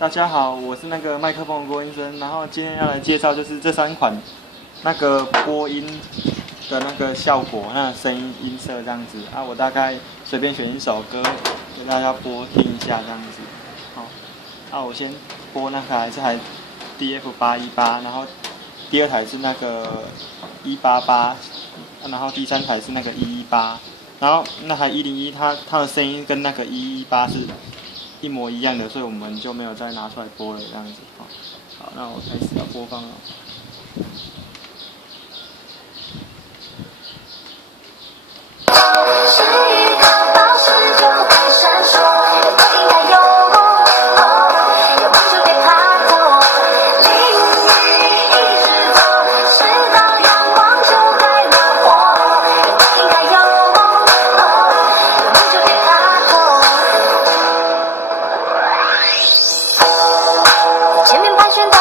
大家好，我是那个麦克风的郭医生，然后今天要来介绍就是这3款那个播音的那个效果，那声音音色这样子啊，我大概随便选一首歌给大家播听一下这样子。好，那我先播那台这台 DF818，然后第2台是那个188，然后第3台是那个118，然后那台101它的声音跟那个118是一模一样的，所以我们就没有再拿出来播了这样子。好，那我开始要播放了。是一颗宝石就会闪烁，我应该有梦，有梦就别怕痛，淋雨一直走，直到阳光就该暖和，我应该有梦，有梦就别怕痛。前面盘旋到